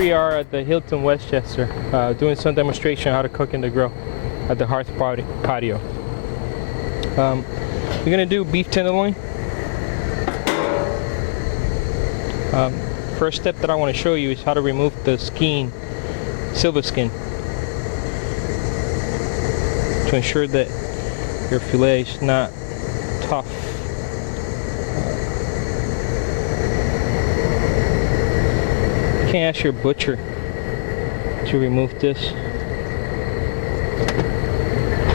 we are at the Hilton Westchester, doing some demonstration how to cook in the grill at the Hearth Patio. We're gonna do beef tenderloin. First step that I want to show you is how to remove the skin, silver skin, to ensure that your fillet is not tough. You can ask your butcher to remove this.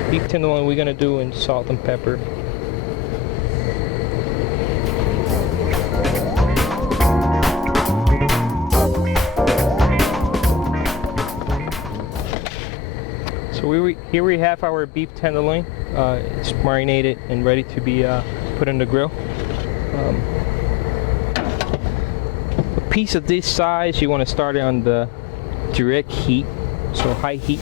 Beef tenderloin we're gonna do in salt and pepper. So here we have our beef tenderloin. It's marinated and ready to be put in the grill. A piece of this size, you want to start it on the direct heat, so high heat.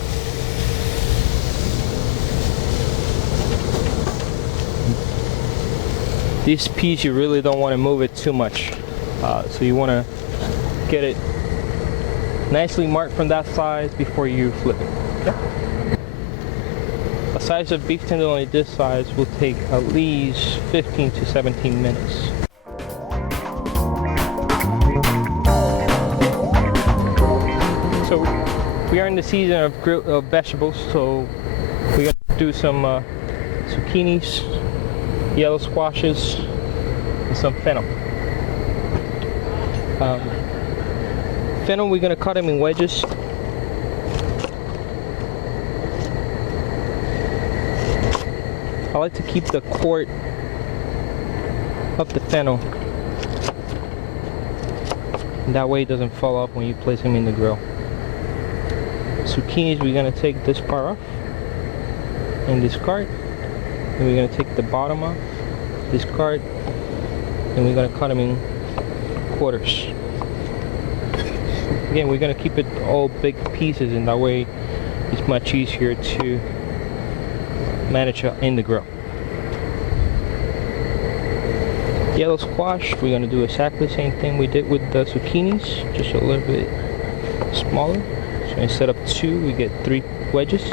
This piece you really don't want to move it too much, so you want to get it nicely marked from that size before you flip it. Okay? A size of beef tenderloin this size will take at least 15 to 17 minutes. So we are in the season of vegetables, so we got to do some zucchinis, yellow squashes, and some fennel. Fennel, we're going to cut them in wedges. I like to keep the cord of the fennel, and that way it doesn't fall off when you place them in the grill. Zucchinis, we're going to take this part off and discard. And we're going to take the bottom off, discard, and we're going to cut them in quarters. Again, we're going to keep it all big pieces, and that way it's much easier to manage in the grill. Yellow squash, we're going to do exactly the same thing we did with the zucchinis, just a little bit smaller. So instead of 2, we get 3 wedges.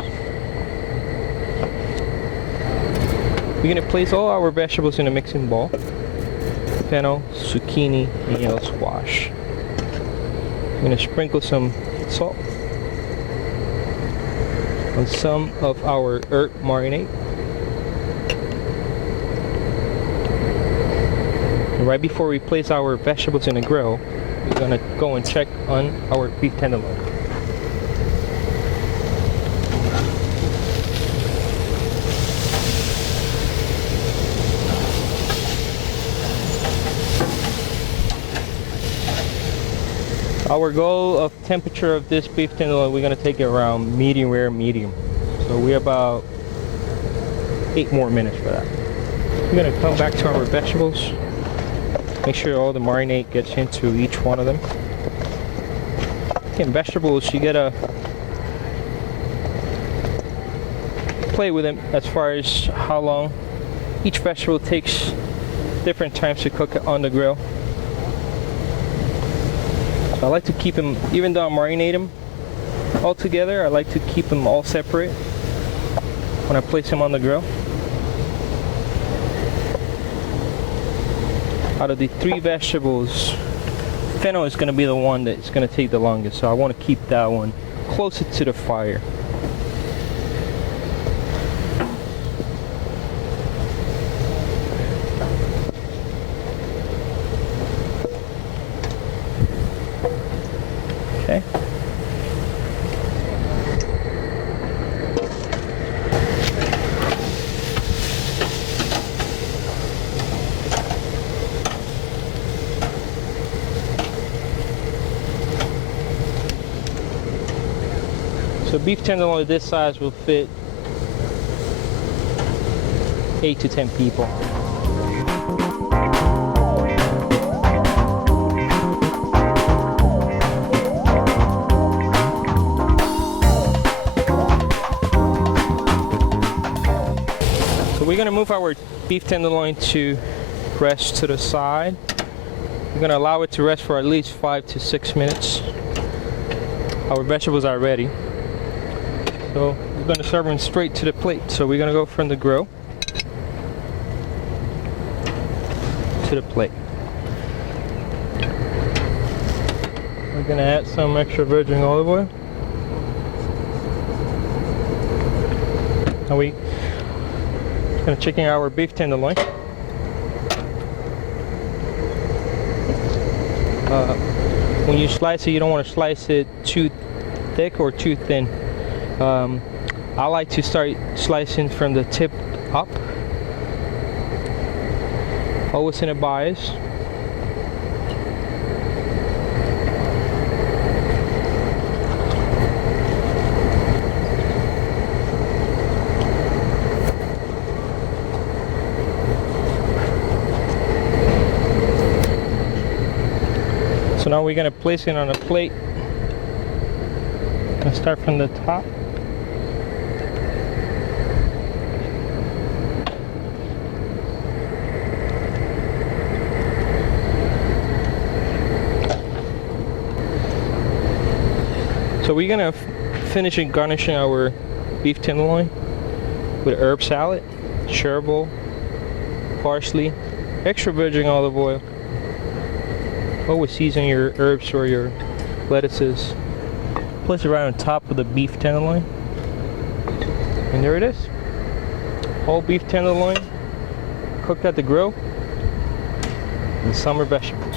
We're going to place all our vegetables in a mixing bowl. Fennel, zucchini, and yellow squash. I'm going to sprinkle some salt on some of our herb marinade. And right before we place our vegetables in the grill, we're going to go and check on our beef tenderloin. Our goal of temperature of this beef tenderloin, we're going to take it around medium rare, medium. So we're about 8 more minutes for that. We're going to come back to our vegetables. Make sure all the marinade gets into each one of them. Again, vegetables, you gotta play with them as far as how long. Each vegetable takes different times to cook it on the grill. I like to keep them, even though I marinate them all together, I like to keep them all separate when I place them on the grill. Out of the 3 vegetables, fennel is going to be the one that's going to take the longest, so I want to keep that one closer to the fire. Okay. So beef tenderloin this size will fit 8 to 10 people. So we're gonna move our beef tenderloin to rest to the side. We're gonna allow it to rest for at least 5 to 6 minutes. Our vegetables are ready. So we're going to serve them straight to the plate. So we're going to go from the grill to the plate. We're going to add some extra virgin olive oil. Now we're going to chicken our beef tenderloin. When you slice it, you don't want to slice it too thick or too thin. I like to start slicing from the tip up, always in a bias. So now we're going to place it on a plate. Gonna start from the top. So we're gonna finish garnishing our beef tenderloin with herb salad, chervil, parsley, extra virgin olive oil. Always season your herbs or your lettuces. Place it right on top of the beef tenderloin. And there it is. Whole beef tenderloin, cooked at the grill, and summer vegetables.